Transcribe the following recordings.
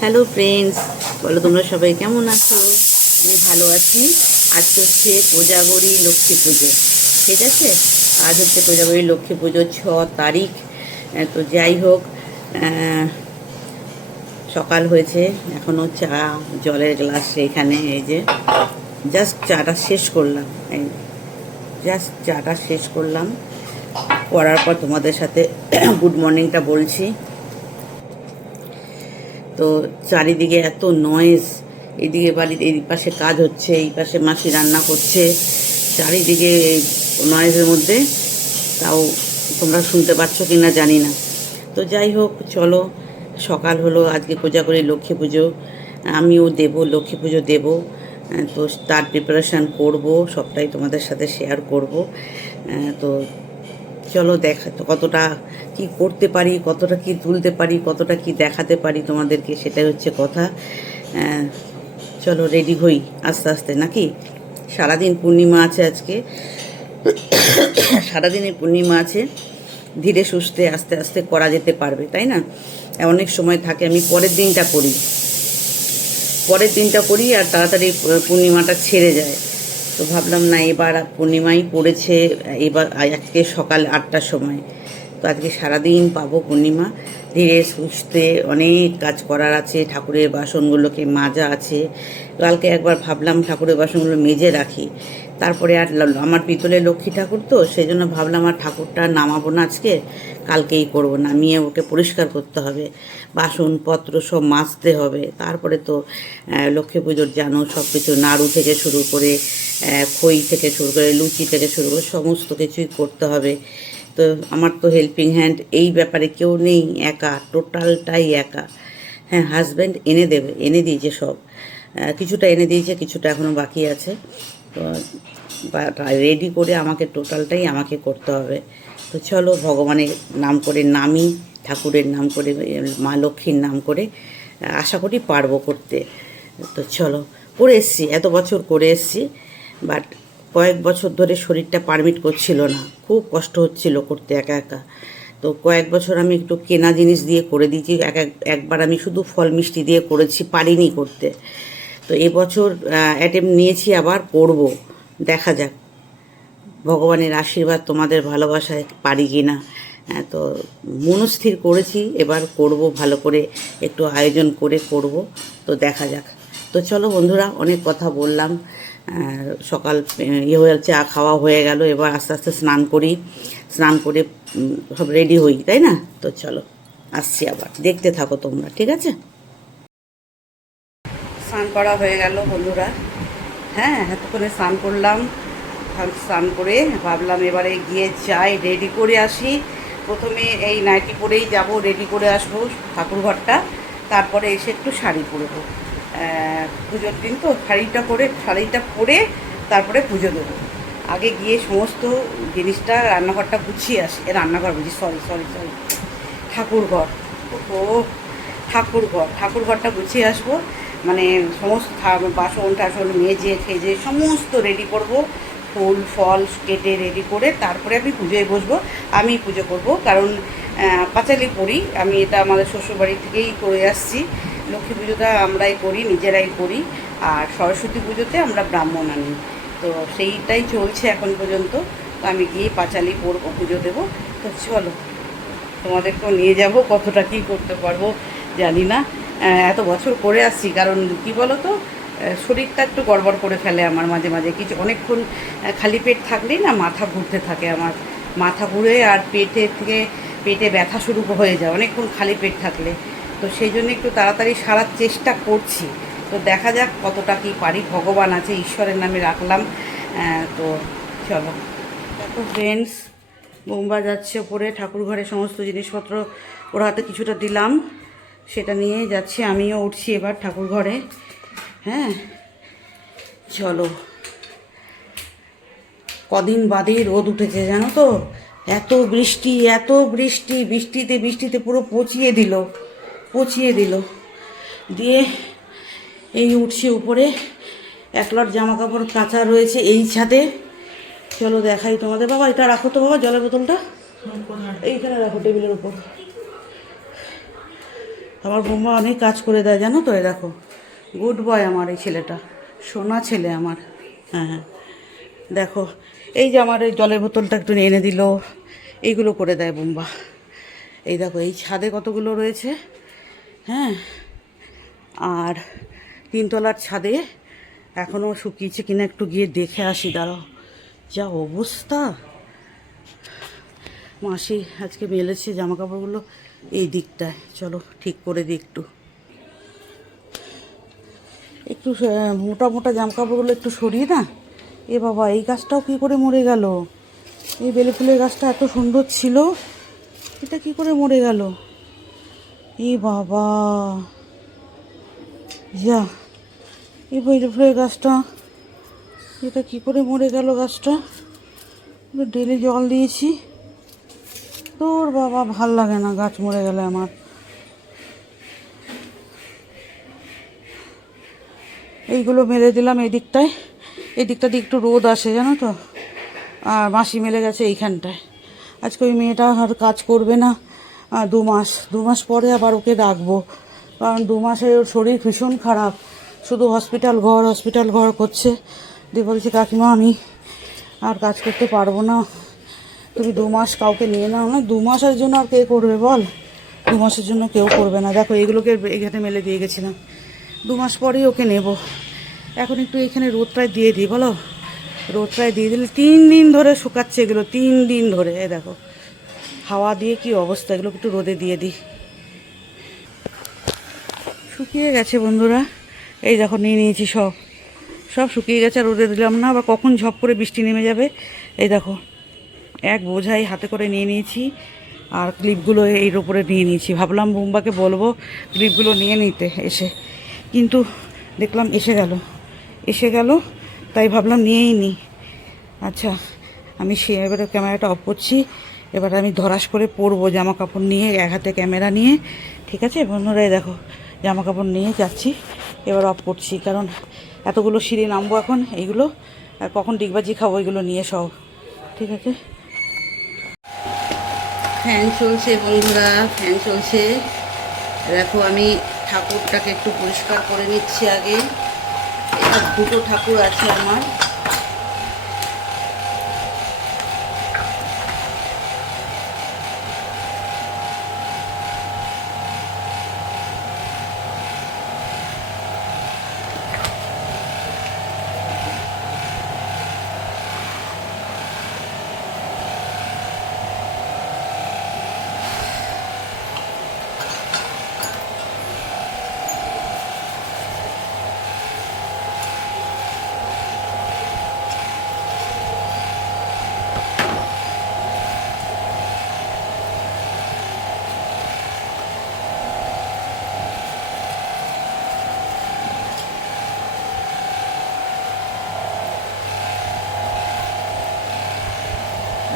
Hello friends, বলো তোমরা সবাই কেমন আছো? আমি ভালো আছি। আজ হচ্ছে কোজাগরী লক্ষ্মী পুজো, ঠিক আছে? আজ হচ্ছে কোজাগরী লক্ষ্মী পুজো 6 তারিখ। তো যাই হোক, সকাল হয়েছে, এখনও চা জলের গ্লাস এখানে, এই যে জাস্ট চাটা শেষ করলাম। এই জাস্ট চাটা শেষ করলাম, করার পর তোমাদের সাথে গুড মর্নিংটা বলছি। তো চারিদিকে এত নয়েজ, এদিকে বাড়ির এই পাশে কাজ হচ্ছে, এই পাশে মাসি রান্না করছে, চারিদিকে নয়েজের মধ্যে তাও তোমরা শুনতে পাচ্ছ কি না জানি না। তো যাই হোক, চলো, সকাল হলো, আজকে কোজাগরী লক্ষ্মী পুজো, আমিও দেব, লক্ষ্মী পুজো দেব। তো তার প্রিপারেশান করব, সবটাই তোমাদের সাথে শেয়ার করব। তো চলো, দেখা তো কতটা কি করতে পারি, কতটা কি তুলতে পারি, কতটা কি দেখাতে পারি তোমাদেরকে, সেটাই হচ্ছে কথা। চলো রেডি হই আস্তে আস্তে, নাকি? সারাদিন পূর্ণিমা আছে আজকে, সারাদিনের পূর্ণিমা আছে, ধীরে সুস্থে আস্তে আস্তে করা যেতে পারবে, তাই না? অনেক সময় থাকে, আমি পরের দিনটা করি আর তাড়াতাড়ি পূর্ণিমাটা ছেড়ে যায়। তো ভাবলাম না, এবার পূর্ণিমাই পড়েছে, এবার আজকে সকাল 8টার সময়, তো আজকে সারাদিন পাবো পূর্ণিমা। ধীরে সুস্থে অনেক কাজ করার আছে, ঠাকুরের বাসনগুলোকে মাজা আছে। কালকে একবার ভাবলাম ঠাকুরের বাসনগুলো মেজে রাখি, তারপরে আর আমার পিতলের লক্ষ্মী ঠাকুর, তো সেই জন্য ভাবলাম আর ঠাকুরটা নামাবো না আজকে, কালকেই করবো, নামিয়ে ওকে পরিষ্কার করতে হবে, বাসনপত্র সব মাজতে হবে। তারপরে তো লক্ষ্মী পুজোর জানো সব কিছু, নাড়ু থেকে শুরু করে খই থেকে শুরু করে লুচি থেকে শুরু করে সমস্ত কিছুই করতে হবে। তো আমার তো হেল্পিং হ্যান্ড এই ব্যাপারে কেউ নেই, একা, টোটালটাই একা। হ্যাঁ, হাজব্যান্ড এনে দিয়েছে সব, কিছুটা এনে দিয়েছে, কিছুটা এখনও বাকি আছে। তো রেডি করে আমাকে টোটালটাই আমাকে করতে হবে। তো চলো, ভগবানের নাম করে নামি, ঠাকুরের নাম করে, মা লক্ষ্মীর নাম করে, আশা করি পারবো করতে। তো চলো, করে এসছি, এত বছর করে এসছি, বাট কয়েক বছর ধরে শরীরটা পারমিট করছিল না, খুব কষ্ট হচ্ছিল করতে একা একা। তো কয়েক বছর আমি একটু কেনা জিনিস দিয়ে করে দিয়েছি, একবার আমি শুধু ফল মিষ্টি দিয়ে করেছি, পারিনি করতে। তো এবছর অ্যাটেম্প নিয়েছি, আবার করব, দেখা যাক ভগবানের আশীর্বাদ, তোমাদের ভালোবাসায় পারি কি না। তো মনস্থির করেছি, এবার করব, ভালো করে একটু আয়োজন করে করব। তো দেখা যাক। তো চলো বন্ধুরা, অনেক কথা বললাম, সকাল চা খাওয়া হয়ে গেল, এবার আস্তে আস্তে স্নান করি, স্নান করে সব রেডি হই, তাই না? তো চলো, আসছি আবার, দেখতে থাকো তোমরা, ঠিক আছে? স্নান করা হয়ে গেল বন্ধুরা, হ্যাঁ, এতক্ষণে স্নান করলাম। স্নান করে ভাবলাম এবারে গিয়ে যাই, রেডি করে আসি। প্রথমে এই নাইটি পরেই যাব, রেডি করে আসবো ঠাকুরঘরটা, তারপরে এসে একটু শাড়ি পরবো। পুজোর দিন তো শাড়িটা পরে তারপরে পুজো দেবো। আগে গিয়ে সমস্ত জিনিসটা, রান্নাঘরটা গুছিয়ে আসি, রান্নাঘর বুঝি, সরি সরি সরি, ঠাকুরঘর, ও ঠাকুরঘরটা গুছিয়ে আসবো, মানে সমস্ত বাসন টাসন মেজে ঠেজে সমস্ত রেডি করব, ফুল ফল কেটে রেডি করে তারপরে আমি পুজোয় বসবো। আমি পুজো করব, কারণ পাঁচালি পড়ি আমি, এটা আমাদের শ্বশুরবাড়ি থেকেই করে আসছি। লক্ষ্মী পুজোটা আমরাই করি, নিজেরাই করি, আর সরস্বতী পুজোতে আমরা ব্রাহ্মণ আনি। তো সেইটাই চলছে এখন পর্যন্ত। তো আমি গিয়ে পাঁচালি পড়বো, পুজো দেবো। তো চলো, তোমাদেরকেও নিয়ে যাব, কতটা কী করতে পারবো জানি না। এত বছর করে আসছি, কারণ কী বলো তো, শরীরটা একটু গড়বড় করে ফেলে আমার মাঝে মাঝে, কিছু অনেকক্ষণ খালি পেট থাকলেই না মাথা ঘুরতে থাকে আমার, মাথা ঘুরে আর পেটে ব্যথা শুরু হয়ে যায় অনেকক্ষণ খালি পেট থাকলে। তো সেই জন্য একটু তাড়াতাড়ি সারার চেষ্টা করছি। তো দেখা যাক কতটা কী পারি, ভগবান আছে, ঈশ্বরের নামে রাখলাম। তো চলো, দেখো ফ্রেন্ডস, বোম্বা যাচ্ছে ওপরে, ঠাকুর ঘরে সমস্ত জিনিসপত্র ওর হাতে কিছুটা দিলাম, সেটা নিয়ে যাচ্ছি, আমিও উঠছি এবার ঠাকুর ঘরে। হ্যাঁ, চলো, কদিন বাদেই রোদ উঠেছে জানো তো, এত বৃষ্টি, বৃষ্টিতে পুরো পচিয়ে দিল। দিয়ে এই উঠছি উপরে, এক লট জামা কাপড় কাঁচা রয়েছে এই ছাদে। চলো দেখাই তোমাদের। বাবা, এটা রাখো তো বাবা, জলের বোতলটা এইখানে রাখো, টেবিলের উপর। আমার বৌমা অনেক কাজ করে দেয় জানো তো। দেখো গুড বয় আমার এই ছেলেটা, সোনা ছেলে আমার। হ্যাঁ হ্যাঁ, দেখো এই যে আমার এই জলের বোতলটা একটু এনে দিল, এইগুলো করে দেয় বোম্বা। এই দেখো এই ছাদে কতগুলো রয়েছে। হ্যাঁ, আর তিনতলার ছাদে এখনও শুকিয়েছে কিনা একটু গিয়ে দেখে আসি, দাঁড়াও। যা অবস্থা, মাসি আজকে মেলেছে জামা কাপড়গুলো এই দিকটায়। চলো ঠিক করে দিই একটু একটু মোটা মোটা জামা কাপড়গুলো একটু সরিয়ে না। এ বাবা, এই গাছটাও কী করে মরে গেল? এই বেলে ফুলের গাছটা এত সুন্দর ছিল, এটা কি করে মরে গেল? এ বাবা, যা, এই বেলে ফুলের গাছটা, এটা কি করে মরে গেল গাছটা? ডেলি জল দিয়েছি, তোর বাবা ভাল লাগে না গাছ মরে গেলে আমার। এইগুলো মেলে দিলাম এই দিকটায়, এই দিকটা দিয়ে একটু রোদ আসে জানো তো। আর মাসি মেলে গেছে এইখানটায়। আজকে ওই মেয়েটা আর কাজ করবে না 2 মাস পরে আবার ওকে রাখবো, কারণ 2 মাসে ওর শরীর ভীষণ খারাপ, শুধু হসপিটাল ঘর করছে। দিয়ে বলছে কাকিমা আমি আর কাজ করতে পারবো না, তুমি 2 মাস কাউকে নিয়ে নাও না। 2 মাসের জন্য আর কে করবে বল? 2 মাসের জন্য কেউ করবে না। দেখো এইগুলোকে এখানে মেলে দিয়ে গেছিলাম, 2 মাস পরেই ওকে নেব। এখন একটু এখানে রোদটায় দিয়ে দিই, বলো। রোদটায় দিয়ে দিলে 3 দিন ধরে শুকাচ্ছে এগুলো, 3 দিন ধরে। এ দেখো হাওয়া দিয়ে কি অবস্থা, এগুলো একটু রোদে দিয়ে দিই। শুকিয়ে গেছে বন্ধুরা, এই দেখো নিয়ে নিয়েছি সব শুকিয়ে গেছে। আর রোদে দিলাম না, আবার কখন ঝপ করে বৃষ্টি নেমে যাবে। এই দেখো এক বোঝাই হাতে করে নিয়ে নিয়েছি, আর ক্লিপগুলো এর ওপরে নিয়ে নিয়েছি। ভাবলাম বোম্বাকে বলবো ক্লিপগুলো নিয়ে নিতে এসে, কিন্তু দেখলাম এসে গেল, তাই ভাবলাম নিয়েই নিই। আচ্ছা, আমি এবারে ক্যামেরাটা অফ করছি। এবার আমি ধরাস করে পরবো জামা কাপড় নিয়ে, এক হাতে ক্যামেরা নিয়ে। ঠিক আছে বন্ধুরাই, দেখো জামা কাপড় নিয়ে যাচ্ছি, এবার অফ করছি, কারণ এতগুলো সিঁড়ি নামবো এখন, এইগুলো আর কখন ডিগবাজি খাবো এগুলো নিয়ে সব। ঠিক আছে, ফ্যান চলছে বন্ধুরা, ফ্যান চলছে। দেখো আমি ঠাকুরটাকে একটু পরিষ্কার করে নিচ্ছি আগে। এটা 2টো ঠাকুর আছে আমার।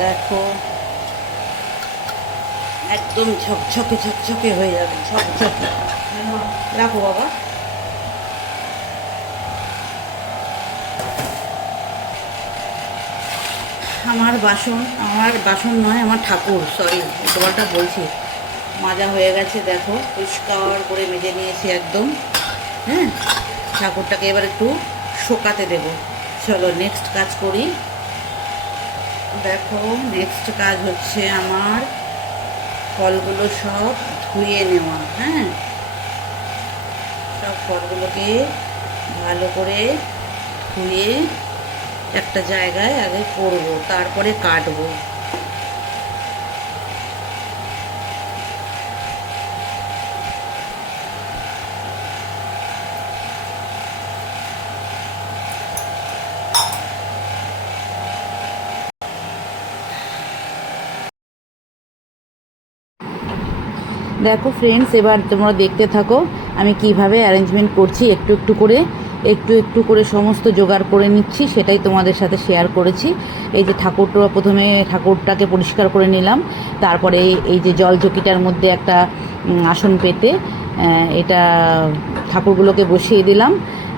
দেখো একদম ঝকঝকে হয়ে যাবে, ঝকঝকে। রাখো বাবা। আমার বাসন নয়, আমার ঠাকুর, সরি তোমারটা বলছি, মাজা হয়ে গেছে। দেখো পরিষ্কার করে মেজে নিয়েছি একদম। হ্যাঁ, ঠাকুরটাকে এবার একটু শোকাতে দেব। চলো নেক্সট কাজ করি। দেখো নেক্সট কাজ হচ্ছে আমার ফলগুলো সব ধুয়ে নেওয়া। হ্যাঁ, সব ফলগুলোকে ভালো করে ধুয়ে একটা জায়গায় আগে করবো, তারপরে কাটবো। দেখো ফ্রেন্ডস, এবার তোমরা দেখতে থাকো আমি কিভাবে অ্যারেঞ্জমেন্ট করছি। একটু করে সমস্ত জোগাড় করে নিচ্ছি, সেটাই তোমাদের সাথে শেয়ার করেছি। এই যে প্রথমে ঠাকুরটাকে পরিষ্কার করে নিলাম, তারপরে এই যে জলচকিটার মধ্যে একটা আসন পেতে এটা ঠাকুরগুলোকে বসিয়ে দিলাম।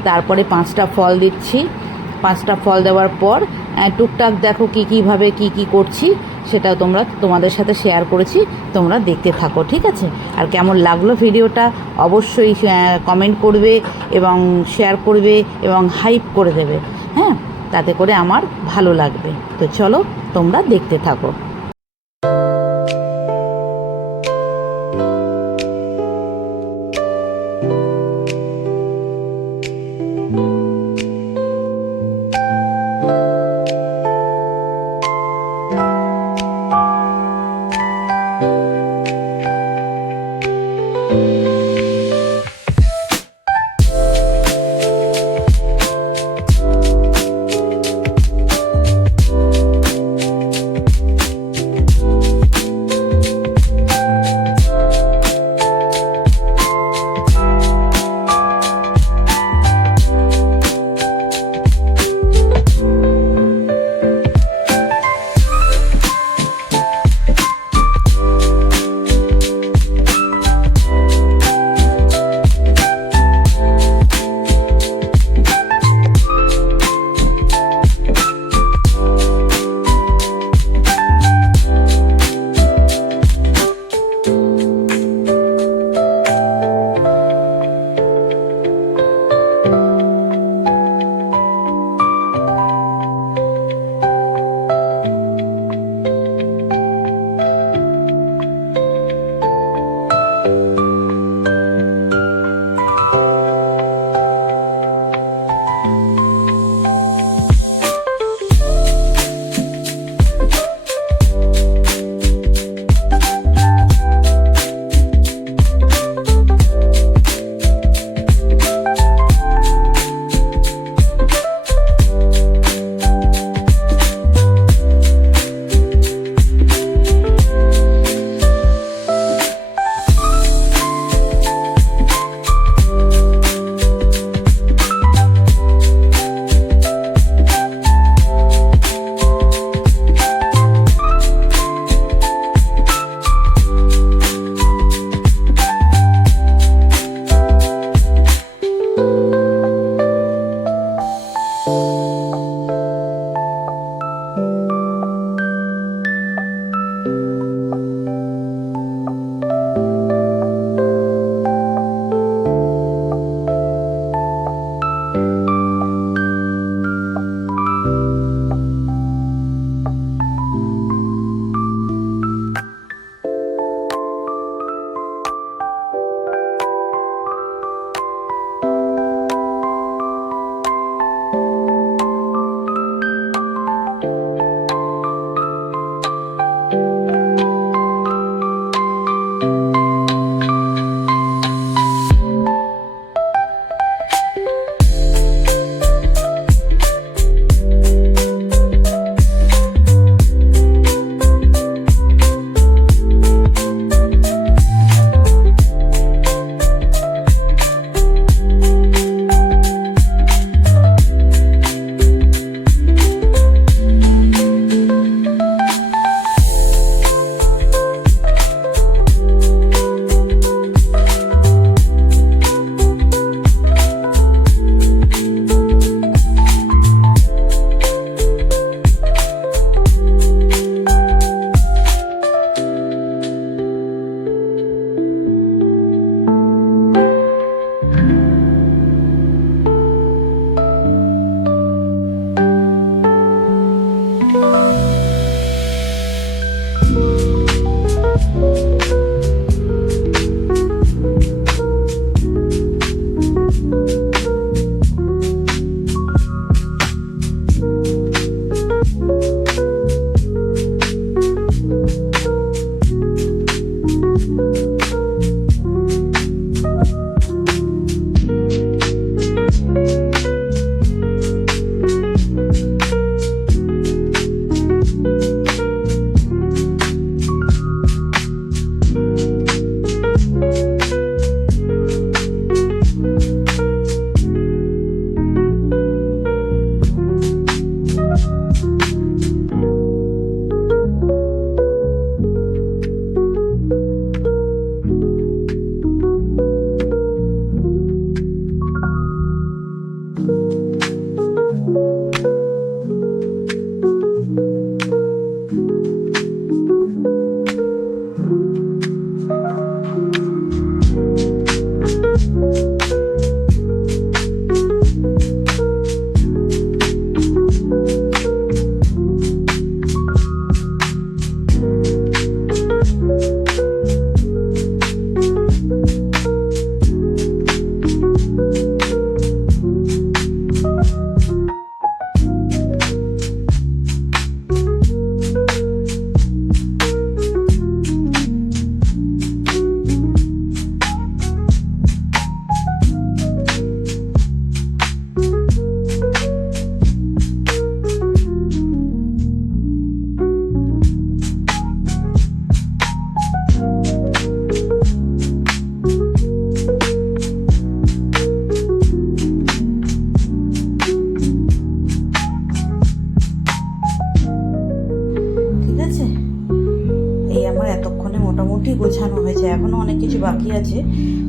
তারপরে 5টা ফল দিচ্ছি। 5টা ফল দেওয়ার পর টুকটাক দেখো কীভাবে কী করছি সেটাও তোমাদের সাথে শেয়ার করেছি, তোমরা দেখতে থাকো, ঠিক আছে? আর কেমন লাগলো ভিডিওটা অবশ্যই কমেন্ট করবে এবং শেয়ার করবে এবং হাইপ করে দেবে, হ্যাঁ, তাতে করে আমার ভালো লাগবে। তো চলো তোমরা দেখতে থাকো।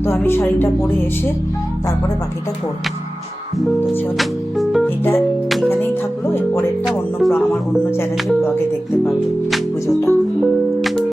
তো আমি শাড়িটা পরে এসে তারপরে বাকিটা করব। তো চলো, এটা এখানেই থাকলো, এর পরেরটা আমার অন্য চ্যানেলের ব্লগে দেখতে পাবে।